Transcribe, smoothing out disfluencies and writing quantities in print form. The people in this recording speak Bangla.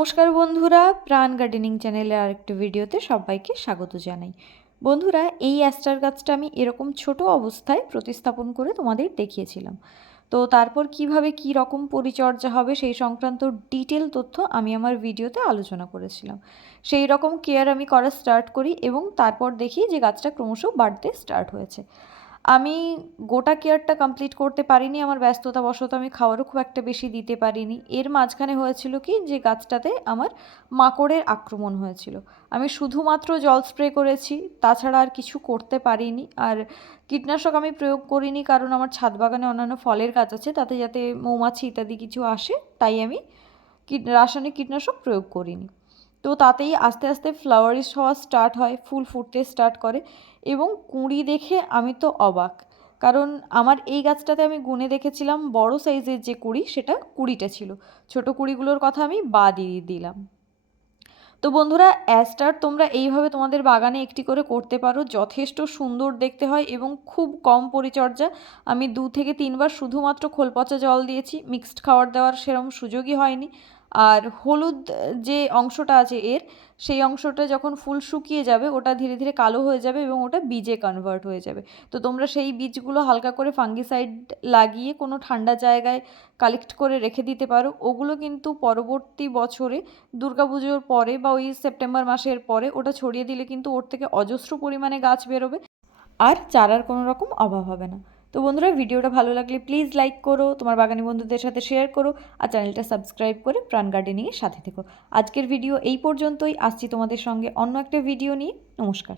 নমস্কার বন্ধুরা, প্রাণ গার্ডেনিং চ্যানেলের আরেকটি ভিডিওতে সবাইকে স্বাগত জানাই। বন্ধুরা, এই অ্যাস্টার গাছটা আমি এরকম ছোট অবস্থায় প্রতিস্থাপন করে তোমাদের দেখিয়েছিলাম। তো তারপর কিভাবে কি রকম পরিচর্যা হবে সেই সংক্রান্ত ডিটেল তথ্য আমি আমার ভিডিওতে আলোচনা করেছিলাম। সেই রকম কেয়ার আমি করা স্টার্ট করি এবং তারপর দেখি যে গাছটা ক্রমশ বাড়তে স্টার্ট হয়েছে। আমি গোটা কেয়ারটা কমপ্লিট করতে পারিনি, আমার ব্যস্ততাবশত আমি খাবারও খুব একটা বেশি দিতে পারিনি। এর মাঝখানে হয়েছিল কি, যে গাছটাতে আমার মাকড়ের আক্রমণ হয়েছিল। আমি শুধুমাত্র জল স্প্রে করেছি, তাছাড়া আর কিছু করতে পারিনি। আর কীটনাশক আমি প্রয়োগ করিনি, কারণ আমার ছাদ বাগানে অন্যান্য ফলের গাছ আছে, তাতে যাতে মৌমাছি ইত্যাদি কিছু আসে, তাই আমি রাসায়নিক কীটনাশক প্রয়োগ করিনি। তো তাতেই আস্তে আস্তে ফ্লাওয়ারিশ হওয়া স্টার্ট হয়, ফুল ফুটতে স্টার্ট করে এবং কুঁড়ি দেখে আমি তো অবাক। কারণ আমার এই গাছটাতে আমি গুনে দেখেছিলাম বড় সাইজের যে কুঁড়ি, সেটা 20টা ছিল। ছোট কুঁড়িগুলোর কথা আমি বাদই দিলাম। তো বন্ধুরা, অ্যাস্টার তোমরা এইভাবে তোমাদের বাগানে একটি করে করতে পারো, যথেষ্ট সুন্দর দেখতে হয় এবং খুব কম পরিচর্যা। আমি 2 থেকে 3 বার শুধুমাত্র খোল পচা জল দিয়েছি, মিক্সড খাবার দেওয়ার সেরকম সুযোগই হয়নি। আর হলুদ যে অংশটা আছে এর, সেই অংশটা যখন ফুল শুকিয়ে যাবে ওটা ধীরে ধীরে কালো হয়ে যাবে এবং ওটা বীজে কনভার্ট হয়ে যাবে। তো তোমরা সেই বীজগুলো হালকা করে ফাঙ্গিসাইড লাগিয়ে কোনো ঠান্ডা জায়গায় কালেক্ট করে রেখে দিতে পারো। ওগুলো কিন্তু পরবর্তী বছরে দুর্গাপুজোর পরে বা ওই সেপ্টেম্বর মাসের পরে ওটা ছড়িয়ে দিলে কিন্তু ওর থেকে অজস্র পরিমাণে গাছ বেরোবে, আর চারার কোনো রকম অভাব হবে না। তো বন্ধুরা, ভিডিওটা ভালো লাগলে প্লিজ লাইক করো, তোমার বাগানি বন্ধুদের সাথে শেয়ার করো, আর চ্যানেলটা সাবস্ক্রাইব করে প্রাণ গার্ডেনিংয়ের সাথে থেকো। আজকের ভিডিও এই পর্যন্তই। আসছি তোমাদের সঙ্গে অন্য একটা ভিডিও নিয়ে। নমস্কার।